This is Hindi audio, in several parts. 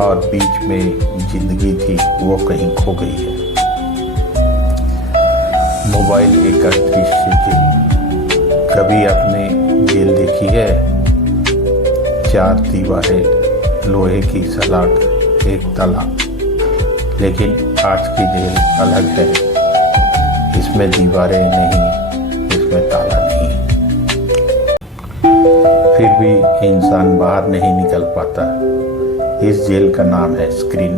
और बीच में जिंदगी थी वो कहीं खो गई है। मोबाइल एक अदृश्य जेल। कभी आपने जेल देखी है? 4 दीवारें, लोहे की सलाख, एक ताला। लेकिन आज की जेल अलग है। इसमें दीवारें नहीं, इसमें ताला नहीं। फिर भी इंसान बाहर नहीं निकल पाता। इस जेल का नाम है स्क्रीन।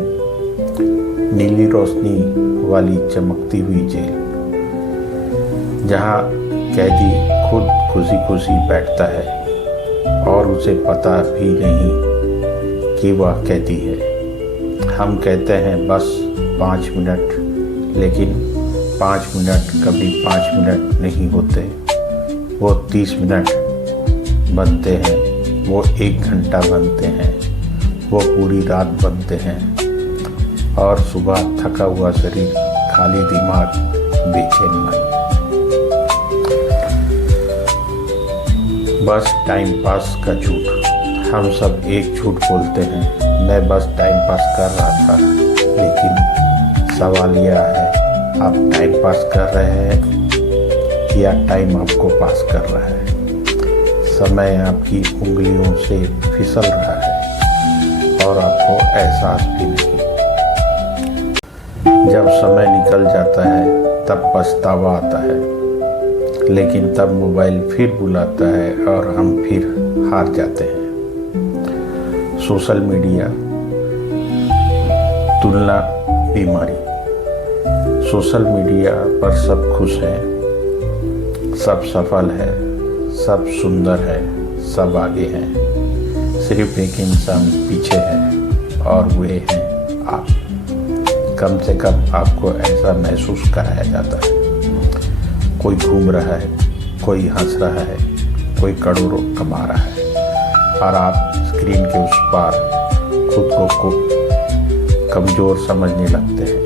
नीली रोशनी वाली चमकती हुई जेल, जहाँ कैदी खुद खुशी खुशी बैठता है और उसे पता भी नहीं कि वह कैदी है। हम कहते हैं बस 5 मिनट, लेकिन 5 मिनट कभी 5 मिनट नहीं होते। वो 30 मिनट बनते हैं, वो 1 घंटा बनते हैं, वो पूरी रात बनते हैं। और सुबह थका हुआ शरीर, खाली दिमाग, बेचैन मन। बस टाइम पास का झूठ। हम सब एक झूठ बोलते हैं, मैं बस टाइम पास कर रहा था। लेकिन सवाल यह है, आप टाइम पास कर रहे हैं या टाइम आपको पास कर रहा है? समय आपकी उंगलियों से फिसल रहा है और आपको एहसास भी नहीं। जब समय निकल जाता है तब पछतावा आता है, लेकिन तब मोबाइल फिर बुलाता है और हम फिर हार जाते हैं। सोशल मीडिया तुलना बीमारी। सोशल मीडिया पर सब खुश हैं, सब सफल है, सब सुंदर है, सब आगे हैं। सिर्फ एक इंसान पीछे है और वे हैं आप। कम से कम आपको ऐसा महसूस कराया जाता है। कोई घूम रहा है, कोई हंस रहा है, कोई करोड़ों कमा रहा है, और आप स्क्रीन के उस पार खुद को कमज़ोर समझने लगते हैं।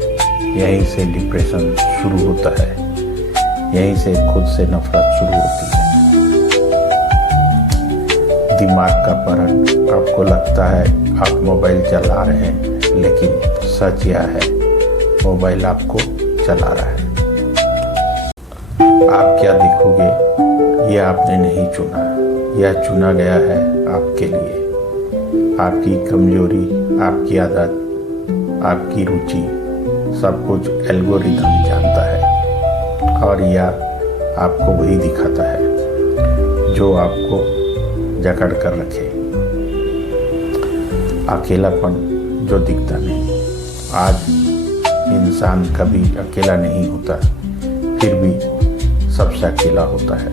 यहीं से डिप्रेशन शुरू होता है, यहीं से खुद से नफरत शुरू होती है। दिमाग का परण। आपको लगता है आप मोबाइल चला रहे हैं, लेकिन सच यह है, मोबाइल आपको चला रहा है। आप क्या देखोगे, यह आपने नहीं चुना, यह चुना गया है आपके लिए। आपकी कमजोरी, आपकी आदत, आपकी रुचि, सब कुछ एल्गोरिदम जानता है और यह आपको वही दिखाता है जो आपको जकड़ कर रखे। अकेलापन जो दिखता नहीं। आज इंसान कभी अकेला नहीं होता, फिर भी सबसे अकेला होता है,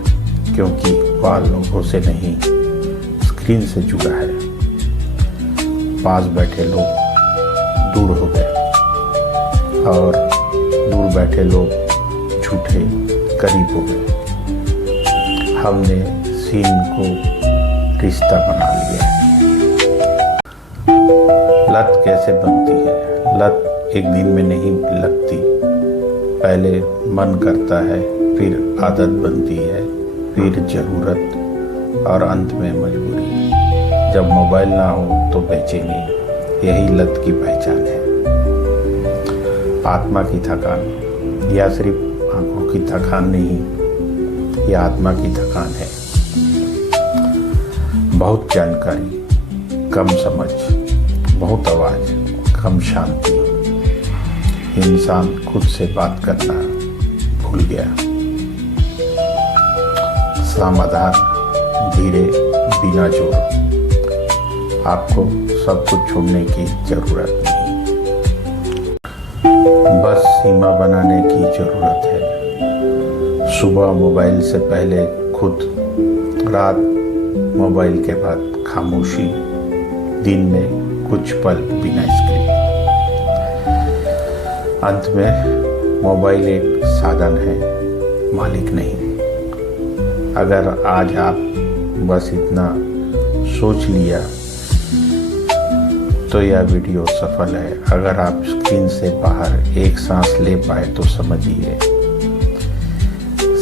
क्योंकि वह लोगों से नहीं, स्क्रीन से जुड़ा है। पास बैठे लोग दूर हो गए और दूर बैठे लोग झूठे करीब हो गए। हमने सीन को रिश्ता बना लिया है। लत कैसे बनती है? लत एक दिन में नहीं लगती। पहले मन करता है, फिर आदत बनती है, फिर जरूरत और अंत में मजबूरी। जब मोबाइल ना हो तो बेचैनी, यही लत की पहचान है। आत्मा की थकान, या सिर्फ आंखों की थकान नहीं, यह आत्मा की थकान है। बहुत जानकारी, कम समझ, बहुत आवाज, कम शांति। इंसान खुद से बात करना भूल गया। समाधान धीरे, बिना जोर। आपको सब कुछ छोड़ने की जरूरत नहीं, बस सीमा बनाने की जरूरत है। सुबह मोबाइल से पहले खुद, रात मोबाइल के बाद खामोशी, दिन में कुछ पल बिना स्क्रीन। अंत में मोबाइल एक साधन है, मालिक नहीं। अगर आज आप बस इतना सोच लिया तो यह वीडियो सफल है। अगर आप स्क्रीन से बाहर एक सांस ले पाए तो समझिए,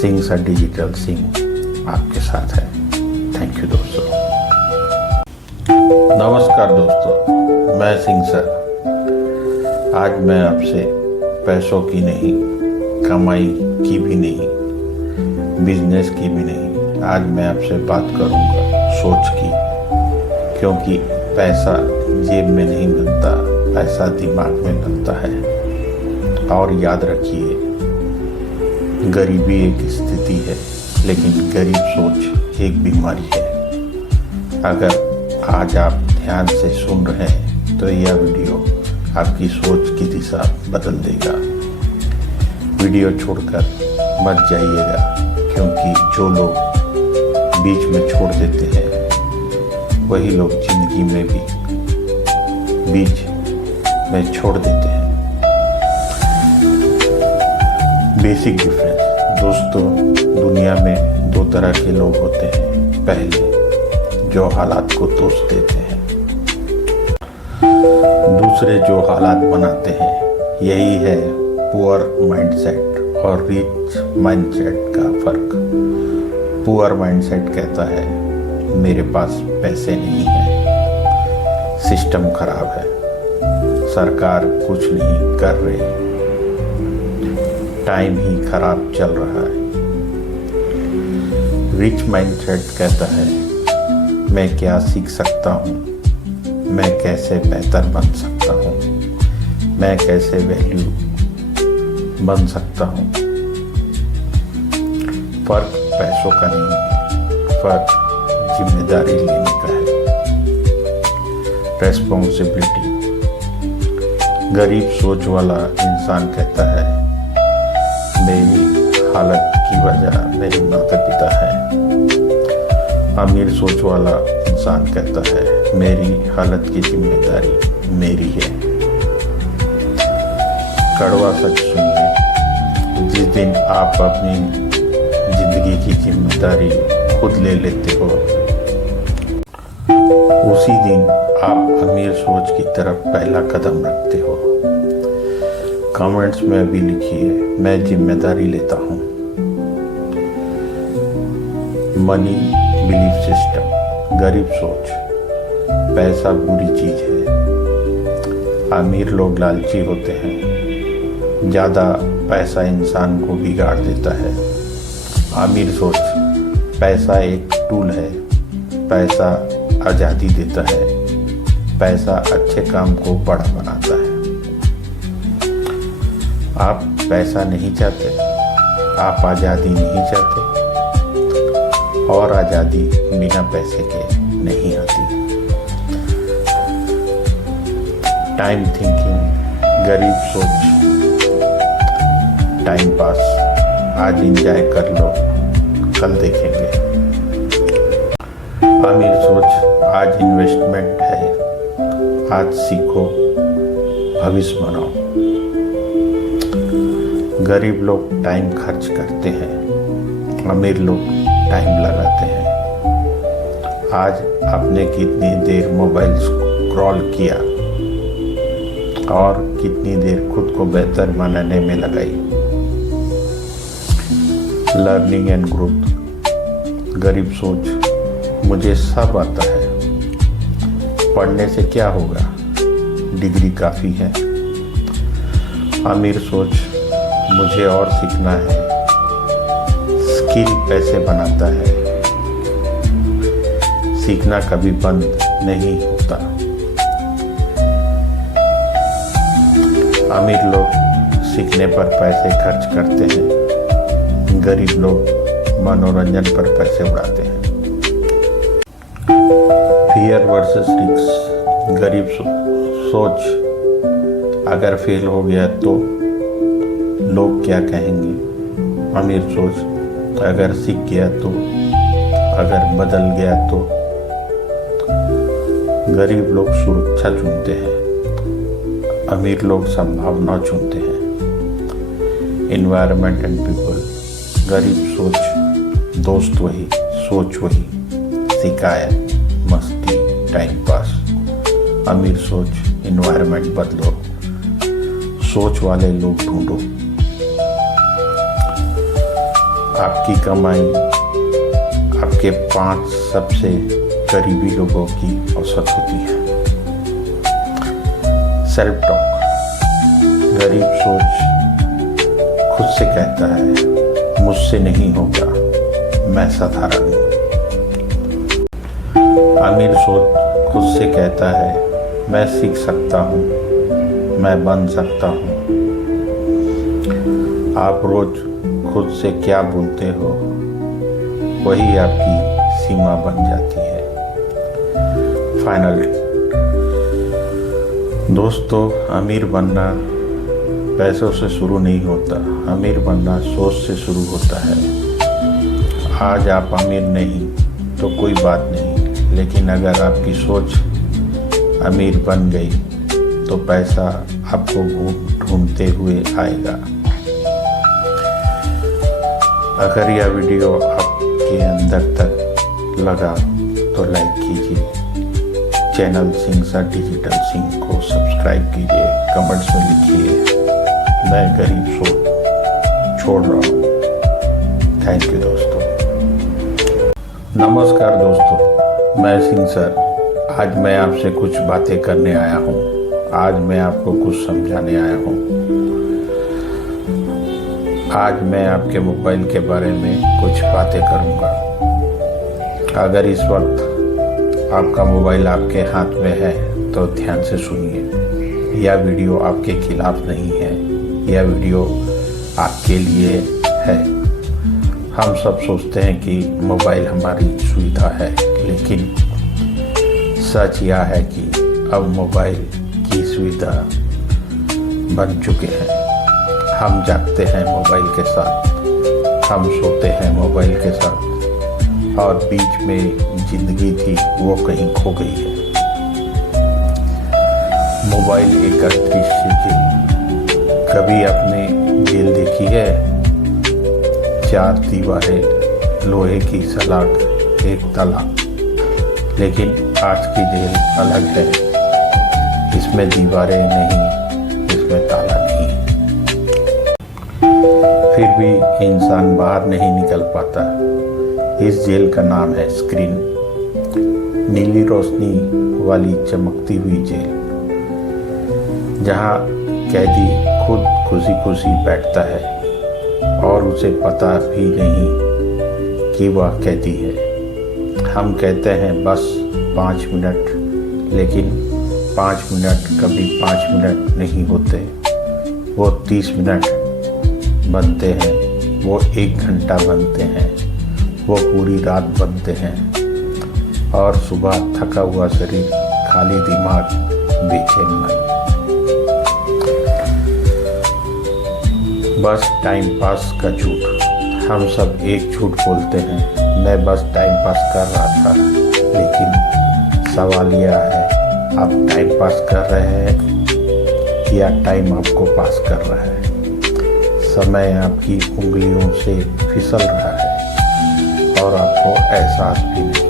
सिंह सा डिजिटल सिंह आपके साथ है। थैंक यू दोस्तों। नमस्कार दोस्तों, मैं सिंह सर। आज मैं आपसे पैसों की नहीं, कमाई की भी नहीं, बिजनेस की भी नहीं, आज मैं आपसे बात करूंगा सोच की। क्योंकि पैसा जेब में नहीं बनता, पैसा दिमाग में बनता है। और याद रखिए, गरीबी एक स्थिति है, लेकिन गरीब सोच एक बीमारी है। अगर आज आप ध्यान से सुन रहे हैं तो यह वीडियो आपकी सोच की दिशा बदल देगा। वीडियो छोड़कर मत जाइएगा, क्योंकि जो लोग बीच में छोड़ देते हैं वही लोग जिंदगी में भी बीच में छोड़ देते हैं। बेसिक डिफरेंस दोस्तों, दुनिया में दो तरह के लोग होते हैं। पहले जो हालात को दोष देते हैं, दूसरे जो हालात बनाते हैं। यही है पुअर माइंडसेट और रिच माइंडसेट का फर्क। पुअर माइंडसेट कहता है मेरे पास पैसे नहीं है, सिस्टम खराब है, सरकार कुछ नहीं कर रही, टाइम ही खराब चल रहा है। रिच माइंडसेट कहता है मैं क्या सीख सकता हूँ, मैं कैसे बेहतर बन सकता हूँ, मैं कैसे वैल्यू बन सकता हूँ। फर्क पैसों का नहीं है, फर्क जिम्मेदारी लेने का है, रेस्पॉन्सिबिलिटी। गरीब सोच वाला इंसान कहता है मेरी हालत की वजह मेरे माता पिता है। अमीर सोच वाला इंसान कहता है मेरी हालत की जिम्मेदारी मेरी है। कड़वा सच सुनिए, जिस दिन आप अपनी जिंदगी की जिम्मेदारी खुद ले लेते हो, उसी दिन आप अमीर सोच की तरफ पहला कदम रखते हो। कमेंट्स में भी लिखिए मैं जिम्मेदारी लेता हूँ। मनी बिलीफ सिस्टम, गरीब सोच, पैसा बुरी चीज है। अमीर लोग लालची होते हैं, ज़्यादा पैसा इंसान को बिगाड़ देता है। अमीर सोच, पैसा एक टूल है, पैसा आज़ादी देता है, पैसा अच्छे काम को बड़ा बनाता है। आप पैसा नहीं चाहते, आप आज़ादी नहीं चाहते, और आज़ादी बिना पैसे के नहीं आती। टाइम थिंकिंग, गरीब सोच, टाइम पास, आज एंजॉय कर लो, कल देखेंगे। अमीर सोच, आज इन्वेस्टमेंट है, आज सीखो, भविष्य बनाओ। गरीब लोग टाइम खर्च करते हैं, अमीर लोग टाइम लगाते हैं। आज आपने कितनी देर मोबाइल स्क्रॉल किया और कितनी देर खुद को बेहतर बनाने में लगाई। लर्निंग एंड ग्रोथ, गरीब सोच, मुझे सब आता है, पढ़ने से क्या होगा, डिग्री काफ़ी है। अमीर सोच, मुझे और सीखना है, स्किल पैसे बनाता है, सीखना कभी बंद नहीं होता। अमीर लोग सीखने पर पैसे खर्च करते हैं, गरीब लोग मनोरंजन पर पैसे उड़ाते हैं। फियर वर्सेस रिस्क, गरीब सोच, अगर फेल हो गया तो लोग क्या कहेंगे। अमीर सोच, अगर सीख गया तो, अगर बदल गया तो। गरीब लोग सुरक्षा चुनते हैं, अमीर लोग संभावना चुनते हैं। एनवायरनमेंट एंड पीपल, गरीब सोच, दोस्त वही, सोच वही, शिकायत, मस्ती, टाइम पास। अमीर सोच, एनवायरनमेंट बदलो, सोच वाले लोग ढूंढो। आपकी कमाई आपके 5 सबसे करीबी लोगों की औसत होती है। Self talk. गरीब सोच खुद से कहता है मुझसे नहीं होगा, मैं साधारण हूँ। अमीर सोच खुद से कहता है मैं सीख सकता हूँ, मैं बन सकता हूँ। आप रोज खुद से क्या बोलते हो वही आपकी सीमा बन जाती है। फाइनल दोस्तों, अमीर बनना पैसों से शुरू नहीं होता, अमीर बनना सोच से शुरू होता है। आज आप अमीर नहीं तो कोई बात नहीं, लेकिन अगर आपकी सोच अमीर बन गई तो पैसा आपको ढूंढते हुए आएगा। अगर यह वीडियो आपके अंदर तक लगा तो लाइक कीजिए, channel Singh sir digital Singh को सब्सक्राइब कीजिए, कमेंट्स में लिखिए मैं गरीब सोच छोड़ रहा हूँ। थैंक यू दोस्तों। नमस्कार दोस्तों, मैं सिंह सर। आज मैं आपसे कुछ बातें करने आया हूँ। आज मैं आपको कुछ समझाने आया हूँ। आज मैं आपके मोबाइल के बारे में कुछ बातें करूँगा। अगर इस वक्त आपका मोबाइल आपके हाथ में है तो ध्यान से सुनिए। यह वीडियो आपके खिलाफ नहीं है, यह वीडियो आपके लिए है। हम सब सोचते हैं कि मोबाइल हमारी सुविधा है, लेकिन सच यह है कि अब मोबाइल की सुविधा बन चुके हैं। हम जागते हैं मोबाइल के साथ, हम सोते हैं मोबाइल के साथ, और बीच में जिंदगी थी वो कहीं खो गई है। मोबाइल एक अदृश्य जेल। कभी आपने जेल देखी है? 4 दीवारें, लोहे की सलाख, एक ताला। लेकिन आज की जेल अलग है। इसमें दीवारें नहीं, इसमें ताला नहीं। फिर भी इंसान बाहर नहीं निकल पाता। इस जेल का नाम है स्क्रीन। नीली रोशनी वाली चमकती हुई जेल, जहाँ कैदी खुद खुशी खुशी बैठता है और उसे पता भी नहीं कि वह कैदी है। हम कहते हैं बस 5 मिनट, लेकिन 5 मिनट कभी 5 मिनट नहीं होते। वो 30 मिनट बनते हैं, वो 1 घंटा बनते हैं, वो पूरी रात बनते हैं, और सुबह थका हुआ शरीर, खाली दिमाग, बेचैन मन। बस टाइम पास का झूठ। हम सब एक झूठ बोलते हैं, मैं बस टाइम पास कर रहा था। लेकिन सवाल यह है, आप टाइम पास कर रहे हैं या टाइम आपको पास कर रहा है? समय आपकी उंगलियों से फिसल रहा है और आपको एहसास भी नहीं।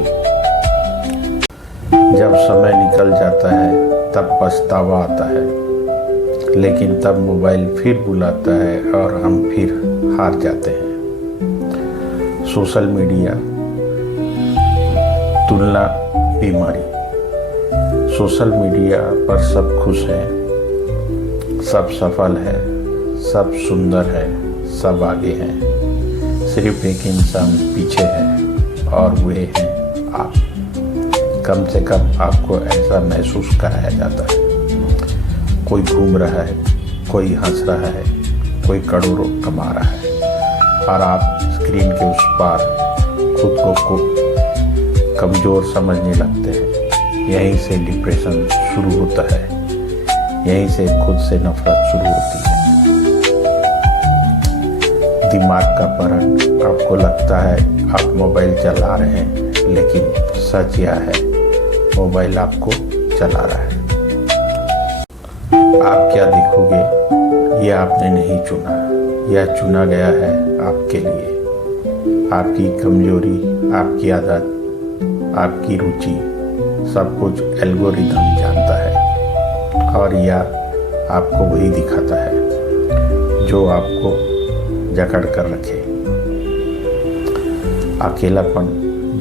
जब समय निकल जाता है तब पछतावा आता है, लेकिन तब मोबाइल फिर बुलाता है और हम फिर हार जाते हैं। सोशल मीडिया तुलना बीमारी। सोशल मीडिया पर सब खुश हैं, सब सफल है, सब सुंदर है, सब आगे हैं। सिर्फ एक इंसान पीछे है और वे हैं आप। कम से कम आपको ऐसा महसूस कराया जाता है। कोई घूम रहा है, कोई हंस रहा है, कोई करोड़ों कमा रहा है, और आप स्क्रीन के उस पार खुद को कमज़ोर समझने लगते हैं। यहीं से डिप्रेशन शुरू होता है, यहीं से खुद से नफरत शुरू होती है। दिमाग का परण। आपको लगता है आप मोबाइल चला रहे हैं, लेकिन सच यह है मोबाइल आपको चला रहा है। आप क्या देखोगे यह आपने नहीं चुना, यह चुना गया है आपके लिए। आपकी कमजोरी, आपकी आदत, आपकी रुचि, सब कुछ एल्गोरिदम जानता है, और यह आपको वही दिखाता है जो आपको जकड़ कर रखे। अकेलापन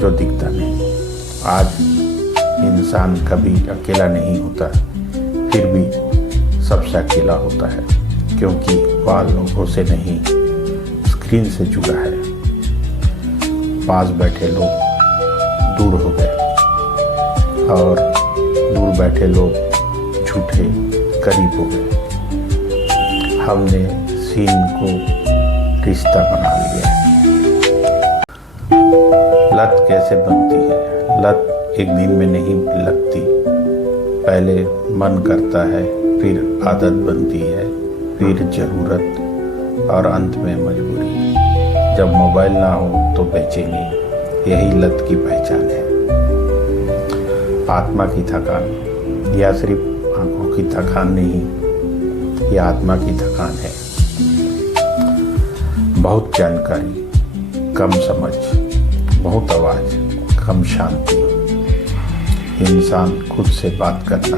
जो दिखता नहीं। आज इंसान कभी अकेला नहीं होता, फिर भी सबसे अकेला होता है, क्योंकि वह लोगों से नहीं, स्क्रीन से जुड़ा है। पास बैठे लोग दूर हो गए और दूर बैठे लोग झूठे करीब हो गए। हमने सीन को रिश्ता बना लिया है। लत कैसे बनती है? लत एक दिन में नहीं लगती। पहले मन करता है, फिर आदत बनती है, फिर ज़रूरत और अंत में मजबूरी। जब मोबाइल ना हो तो बेचैनी, यही लत की पहचान है। आत्मा की थकान, या सिर्फ आंखों की थकान नहीं, यह आत्मा की थकान है। बहुत जानकारी, कम समझ, बहुत आवाज़, कम शांति। इंसान खुद से बात करना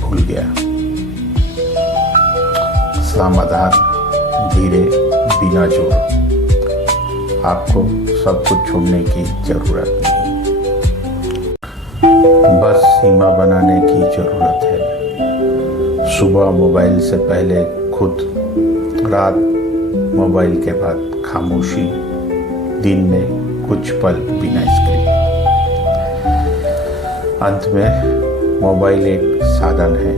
भूल गया। समाधान धीरे, बिना जोर। आपको सब कुछ छोड़ने की जरूरत नहीं, बस सीमा बनाने की जरूरत है। सुबह मोबाइल से पहले खुद, रात मोबाइल के बाद खामोशी, दिन में कुछ पल बिना स्क्रीन। अंत में मोबाइल एक साधन है,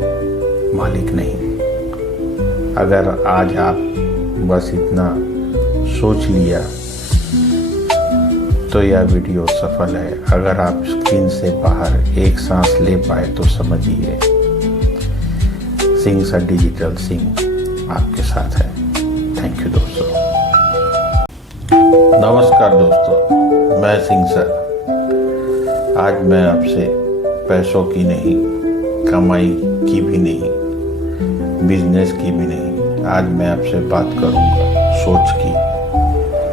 मालिक नहीं। अगर आज आप बस इतना सोच लिया तो यह वीडियो सफल है। अगर आप स्क्रीन से बाहर एक सांस ले पाए तो समझिए, सिंह सर डिजिटल सिंह आपके साथ है। थैंक यू दोस्तों। नमस्कार दोस्तों, मैं सिंह सर। आज मैं आपसे पैसों की नहीं, कमाई की भी नहीं, बिजनेस की भी नहीं, आज मैं आपसे बात करूंगा सोच की।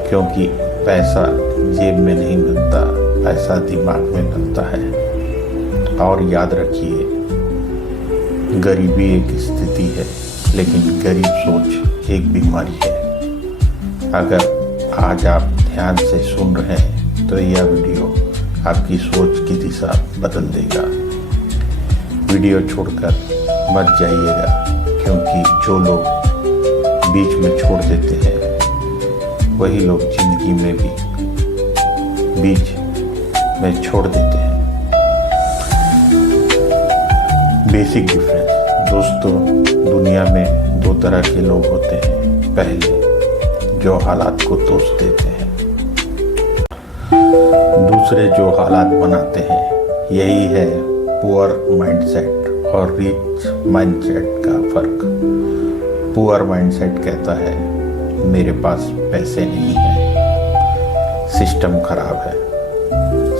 क्योंकि पैसा जेब में नहीं मिलता, पैसा दिमाग में मिलता है। और याद रखिए, गरीबी एक स्थिति है, लेकिन गरीब सोच एक बीमारी है। अगर आज आप ध्यान से सुन रहे हैं तो यह वीडियो आपकी सोच की दिशा बदल देगा। वीडियो छोड़कर मत जाइएगा, क्योंकि जो लोग बीच में छोड़ देते हैं वही लोग जिंदगी में भी बीच में छोड़ देते हैं। बेसिक डिफरेंस दोस्तों, दुनिया में दो तरह के लोग होते हैं। पहले जो हालात को दोष देते हैं, दूसरे जो हालात बनाते हैं। यही है पुअर माइंडसेट और रिच माइंडसेट का फर्क। पुअर माइंडसेट कहता है मेरे पास पैसे नहीं है, सिस्टम खराब है,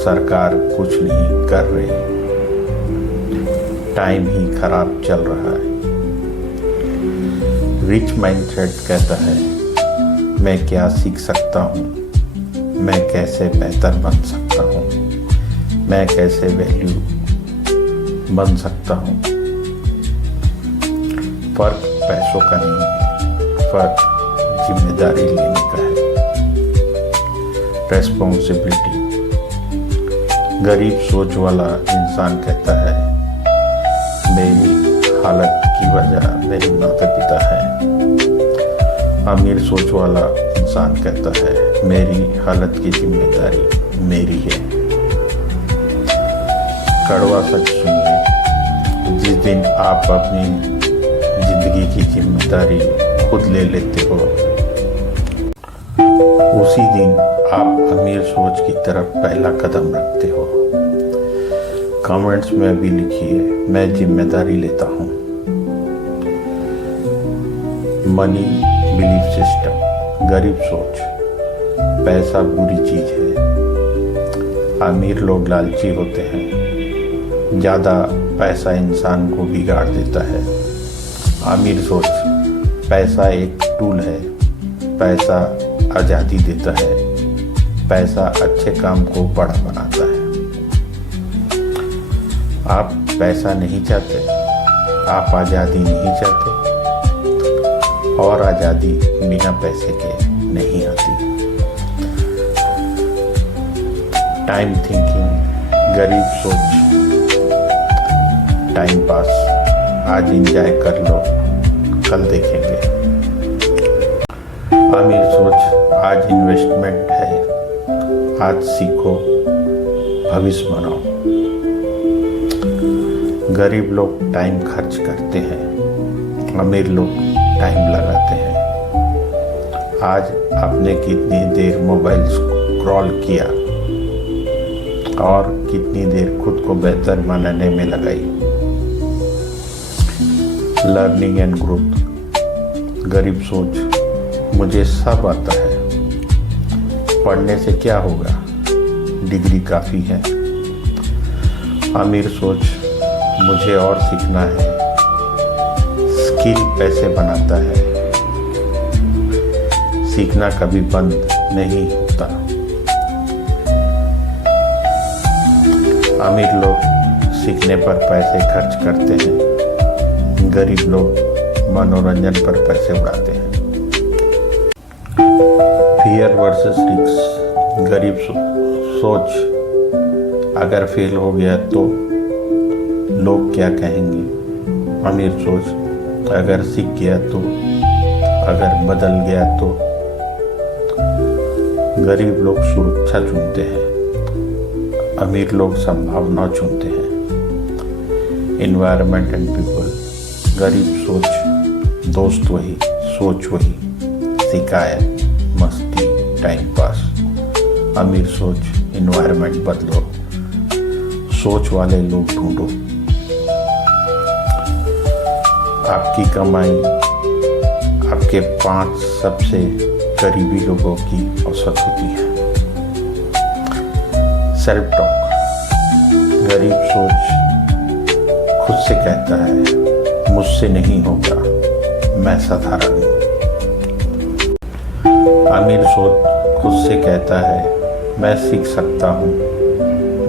सरकार कुछ नहीं कर रही, टाइम ही खराब चल रहा है। रिच माइंडसेट कहता है मैं क्या सीख सकता हूँ, मैं कैसे बेहतर बन सकता हूँ, मैं कैसे वैल्यू बन सकता हूँ। फर्क पैसों का नहीं है, फर्क जिम्मेदारी लेने का है, रेस्पॉन्सिबिलिटी। गरीब सोच वाला इंसान कहता है मेरी हालत की वजह मेरे माता पिता है। अमीर सोच वाला इंसान कहता है मेरी हालत की जिम्मेदारी मेरी है। कड़वा सच सुनिए, जिस दिन आप अपनी जिंदगी की जिम्मेदारी खुद ले लेते हो, उसी दिन आप अमीर सोच की तरफ पहला कदम रखते हो। कमेंट्स में भी लिखिए मैं जिम्मेदारी लेता हूँ। मनी बिलीफ सिस्टम, गरीब सोच, पैसा बुरी चीज है। अमीर लोग लालची होते हैं, ज़्यादा पैसा इंसान को बिगाड़ देता है। अमीर सोच, पैसा एक टूल है, पैसा आज़ादी देता है, पैसा अच्छे काम को बड़ा बनाता है। आप पैसा नहीं चाहते, आप आज़ादी नहीं चाहते, और आज़ादी बिना पैसे के नहीं आती। टाइम थिंकिंग, गरीब सोच, टाइम पास, आज एंजॉय कर लो, कल देखेंगे। आमिर सोच आज इन्वेस्टमेंट है, आज सीखो, भविष्य बनाओ। गरीब लोग टाइम खर्च करते हैं, अमीर लोग टाइम लगाते हैं। आज आपने कितनी देर मोबाइल स्क्रॉल किया और कितनी देर खुद को बेहतर बनाने में लगाई। Learning and growth. गरीब सोच मुझे सब आता है, पढ़ने से क्या होगा, डिग्री काफ़ी है। अमीर सोच मुझे और सीखना है, स्किल पैसे बनाता है, सीखना कभी बंद नहीं होता। अमीर लोग सीखने पर पैसे खर्च करते हैं, गरीब लोग मनोरंजन पर पैसे उड़ाते हैं। Fear versus risk. गरीब सोच अगर फेल हो गया तो लोग क्या कहेंगे। अमीर सोच अगर सीख गया तो, अगर बदल गया तो। गरीब लोग सुरक्षा चुनते हैं, अमीर लोग संभावना चुनते हैं। Environment and people. गरीब सोच दोस्त वही, सोच वही, शिकायत, मस्ती, टाइम पास। अमीर सोच एनवायरनमेंट बदलो, सोच वाले लोग ढूंढो। आपकी कमाई आपके 5 सबसे करीबी लोगों की औसत होती है। Self talk. गरीब सोच खुद से कहता है मुझसे नहीं होगा, मैं साधारण हूँ। अमीर सोच खुद से कहता है मैं सीख सकता हूँ,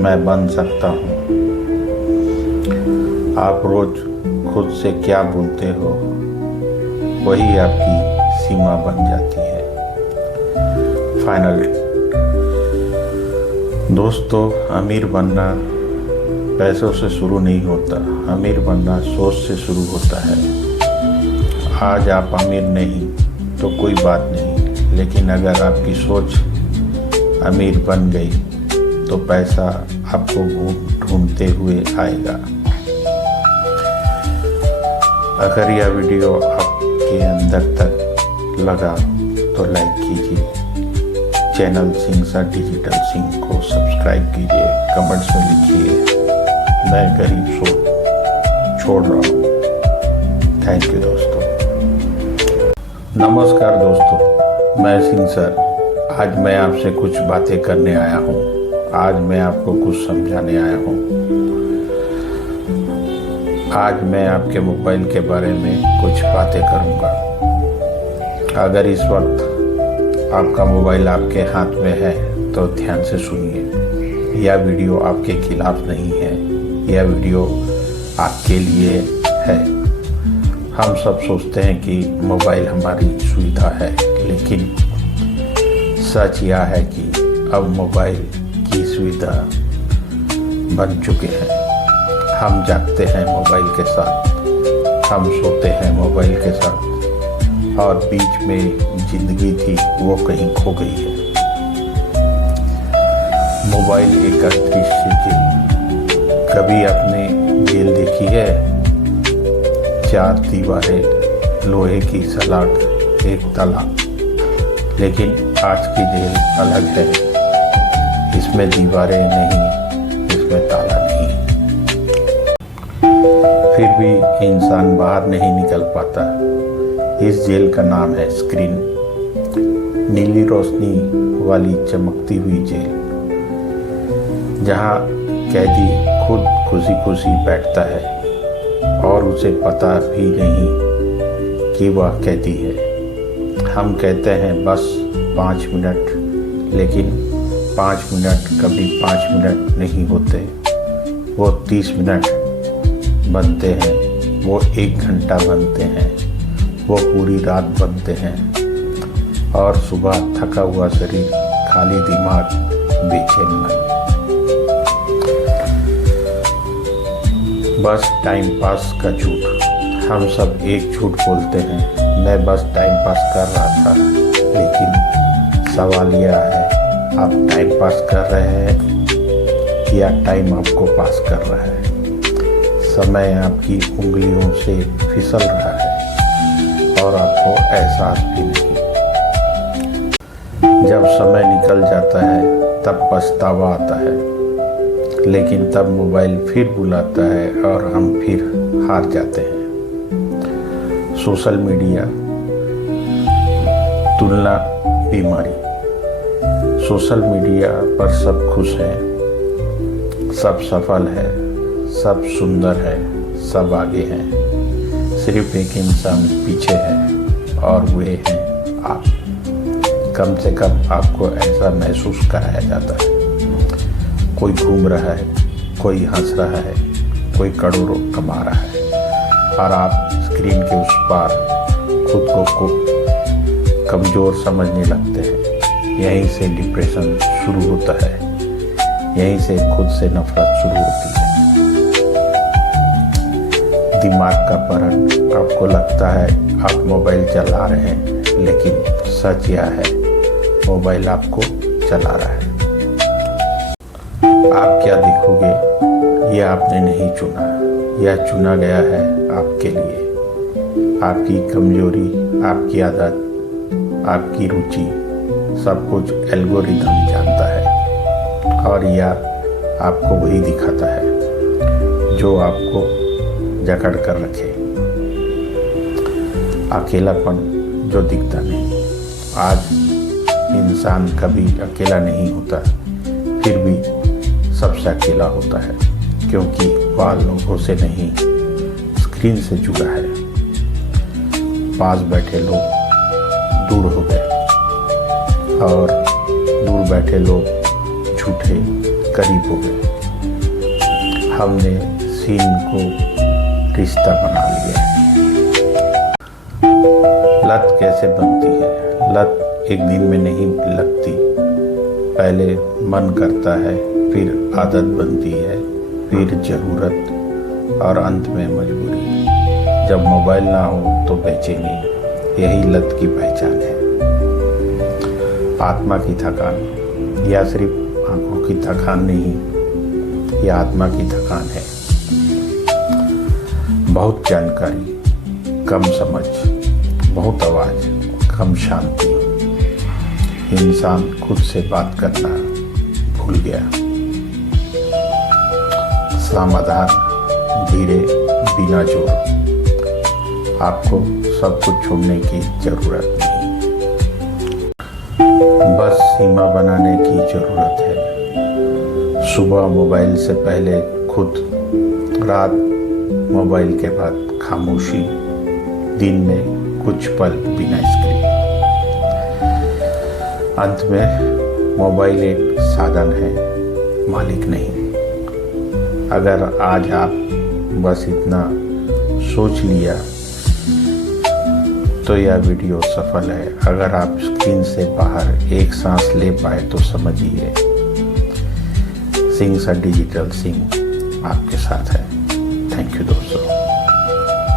मैं बन सकता हूँ। आप रोज खुद से क्या बोलते हो, वही आपकी सीमा बन जाती है। फाइनल दोस्तों, अमीर बनना पैसों से शुरू नहीं होता, अमीर बनना सोच से शुरू होता है। आज आप अमीर नहीं तो कोई बात नहीं, लेकिन अगर आपकी सोच अमीर बन गई तो पैसा आपको ढूंढते हुए आएगा। अगर यह वीडियो आपके अंदर तक लगा तो लाइक कीजिए, channel Singh sir digital Singh को सब्सक्राइब कीजिए, कमेंट्स में लिखिए मैं गरीब सोच छोड़ रहा हूँ। थैंक यू दोस्तों। नमस्कार दोस्तों, मैं सिंह सर। आज मैं आपसे कुछ बातें करने आया हूँ, आज मैं आपको कुछ समझाने आया हूँ। आज मैं आपके मोबाइल के बारे में कुछ बातें करूँगा। अगर इस वक्त आपका मोबाइल आपके हाथ में है तो ध्यान से सुनिए। यह वीडियो आपके खिलाफ नहीं है, यह वीडियो आपके लिए है। हम सब सोचते हैं कि मोबाइल हमारी सुविधा है, लेकिन सच यह है कि अब मोबाइल की सुविधा बन चुके हैं। हम जागते हैं मोबाइल के साथ, हम सोते हैं मोबाइल के साथ, और बीच में जिंदगी थी वो कहीं खो गई है। मोबाइल एक अदृश्य जेल। कभी आपने जेल देखी है? 4 दीवारें, लोहे की सलाख, एक ताला। लेकिन आज की जेल अलग है, इसमें दीवारें नहीं, इसमें ताला नहीं। फिर भी इंसान बाहर नहीं निकल पाता। इस जेल का नाम है स्क्रीन। नीली रोशनी वाली चमकती हुई जेल, जहाँ कैदी खुद खुशी खुशी बैठता है और उसे पता भी नहीं कि वह कैदी है। हम कहते हैं बस 5 मिनट, लेकिन 5 मिनट कभी 5 मिनट नहीं होते, वो 30 मिनट बनते हैं, वो 1 घंटा बनते हैं, वो पूरी रात बनते हैं, और सुबह थका हुआ शरीर, खाली दिमाग, बेचैन मन। बस टाइम पास का झूठ। हम सब एक झूठ बोलते हैं, मैं बस टाइम पास कर रहा था। लेकिन सवाल यह है, आप टाइम पास कर रहे हैं या टाइम आपको पास कर रहा है? समय आपकी उंगलियों से फिसल रहा है और आपको एहसास भी नहीं। जब समय निकल जाता है तब पछतावा आता है, लेकिन तब मोबाइल फिर बुलाता है और हम फिर हार जाते हैं। सोशल मीडिया तुलना बीमारी। सोशल मीडिया पर सब खुश हैं, सब सफल है, सब सुंदर है, सब आगे हैं। सिर्फ एक इंसान पीछे है और वे हैं आप। कम से कम आपको ऐसा महसूस कराया जाता है। कोई घूम रहा है, कोई हंस रहा है, कोई करोड़ों कमा रहा है और आप स्क्रीन के उस पार खुद को कमज़ोर समझने लगते हैं। यहीं से डिप्रेशन शुरू होता है, यहीं से खुद से नफरत शुरू होती है। दिमाग का परण। आपको लगता है आप मोबाइल चला रहे हैं, लेकिन सच यह है, मोबाइल आपको चला रहा है। आप क्या देखोगे यह आपने नहीं चुना, यह चुना गया है आपके लिए। आपकी कमजोरी, आपकी आदत, आपकी रुचि, सब कुछ एल्गोरिथम जानता है और यह आपको वही दिखाता है जो आपको जकड़ कर रखे। अकेलापन जो दिखता नहीं। आज इंसान कभी अकेला नहीं होता, फिर भी सबसे अकेला होता है, क्योंकि वह लोगों से नहीं, स्क्रीन से जुड़ा है। पास बैठे लोग दूर हो गए और दूर बैठे लोग झूठे करीब हो गए। हमने सीन को रिश्ता बना लिया। लत कैसे बनती है? लत एक दिन में नहीं लगती। पहले मन करता है, फिर आदत बनती है, फिर जरूरत और अंत में मजबूरी। जब मोबाइल ना हो तो बेचैनी, यही लत की पहचान है। आत्मा की थकान। यह सिर्फ आंखों की थकान नहीं, यह आत्मा की थकान है। बहुत जानकारी, कम समझ, बहुत आवाज, कम शांति। इंसान खुद से बात करना भूल गया। समाधान धीरे, बिना जोर। आपको सब कुछ छोड़ने की जरूरत नहीं, बस सीमा बनाने की जरूरत है। सुबह मोबाइल से पहले खुद, रात मोबाइल के बाद खामोशी, दिन में कुछ पल बिना स्क्रीन। अंत में मोबाइल एक साधन है, मालिक नहीं। अगर आज आप बस इतना सोच लिया तो यह वीडियो सफल है। अगर आप स्क्रीन से बाहर एक सांस ले पाए तो समझिए, सिंह सा डिजिटल सिंह आपके साथ है। Thank you.